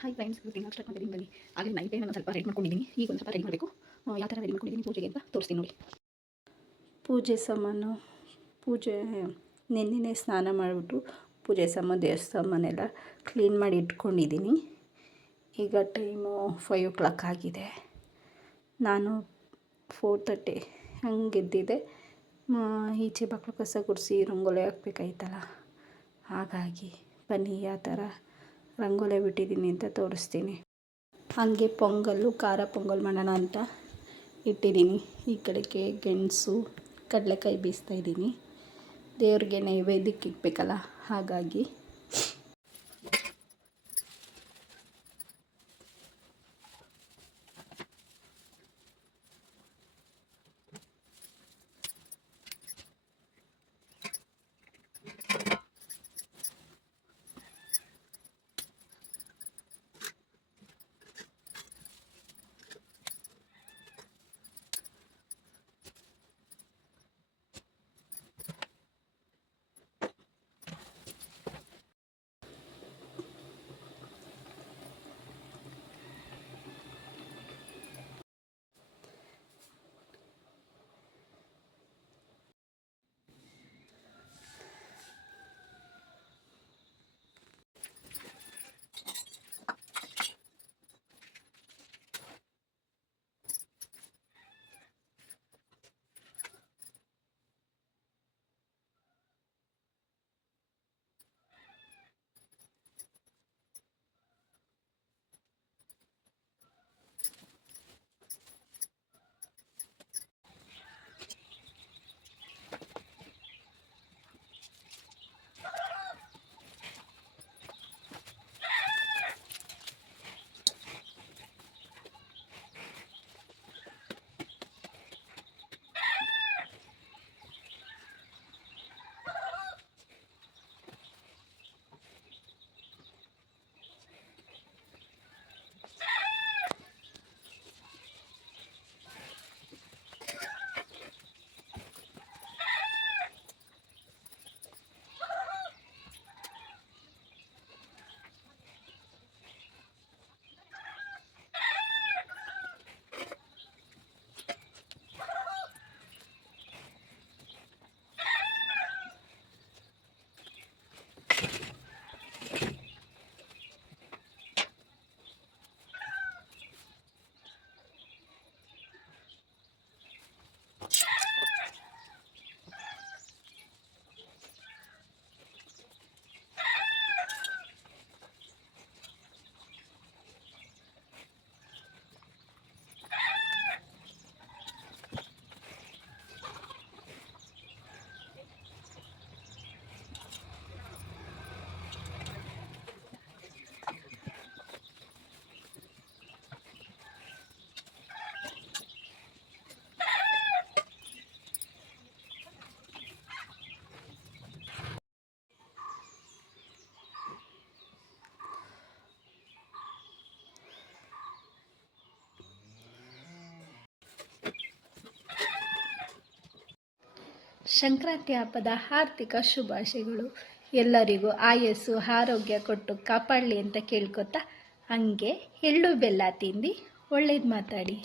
Hi friends, ಇವತ್ತಿನ start ಮಾಡಿದ್ದೀನಿ ಬನ್ನಿ. ಆಗಲೇ ನೈಟೇ ನಾನು ಸ್ವಲ್ಪ ರೆಡಿ ಮಾಡ್ಕೊಂಡಿದ್ದೀನಿ. ಈಗ ಒಂದು ಸ್ವಲ್ಪ ರೆಡಿ ಮಾಡಬೇಕು. ಯಾವ ಥರ ರೆಡಿ ಮಾಡ್ಕೊಂಡಿದ್ದೀನಿ ಪೂಜೆಗೆ ಅಂತ ತೋರಿಸ್ತೀನಿ ನೋಡಿ. ಪೂಜೆ ಸಾಮಾನು ನಿನ್ನೆ ಸ್ನಾನ ಮಾಡಿಬಿಟ್ಟು ಪೂಜೆ ಸಾಮಾನು ದೇವ್ರ ಸಾಮಾನೆಲ್ಲ ಕ್ಲೀನ್ ಮಾಡಿ ಇಟ್ಕೊಂಡಿದ್ದೀನಿ. ಈಗ ಟೈಮು 5 o'clock ಆಗಿದೆ. ನಾನು 4:30 ಹಂಗೆ ಎದ್ದಿದ್ದೆ. ಈಚೆ ಬಾಕ್ಲು ಕಸ ಗುಡಿಸಿ ರಂಗೋಲಿ ಹಾಕ್ಬೇಕಾಯ್ತಲ್ಲ, ಹಾಗಾಗಿ ಬನ್ನಿ ಯಾವ ಥರ ರಂಗೋಲಿ ಬಿಟ್ಟಿದ್ದೀನಿ ಅಂತ ತೋರಿಸ್ತೀನಿ. ಹಾಗೆ ಪೊಂಗಲ್ಲು ಖಾರ ಪೊಂಗಲ್ ಮಾಡೋಣ ಅಂತ ಇಟ್ಟಿದ್ದೀನಿ. ಈ ಕಡೆಗೆ ಗೆಣಸು ಕಡಲೆಕಾಯಿ ಬೀಸ್ತಾಯಿದ್ದೀನಿ. ದೇವ್ರಿಗೆ ನೈವೇದ್ಯಕ್ಕೆ ಇಡಬೇಕಲ್ಲ, ಹಾಗಾಗಿ ಸಂಕ್ರಾಂತಿ ಹಬ್ಬದ ಆರ್ಥಿಕ ಶುಭಾಶಯಗಳು. ಎಲ್ಲರಿಗೂ ಆಯಸ್ಸು ಆರೋಗ್ಯ ಕೊಟ್ಟು ಕಾಪಾಡಲಿ ಅಂತ ಕೇಳ್ಕೊತಾ, ಹಂಗೆ ಎಳ್ಳು ಬೆಲ್ಲ ತಿಂದು ಒಳ್ಳೇದು ಮಾತಾಡಿ.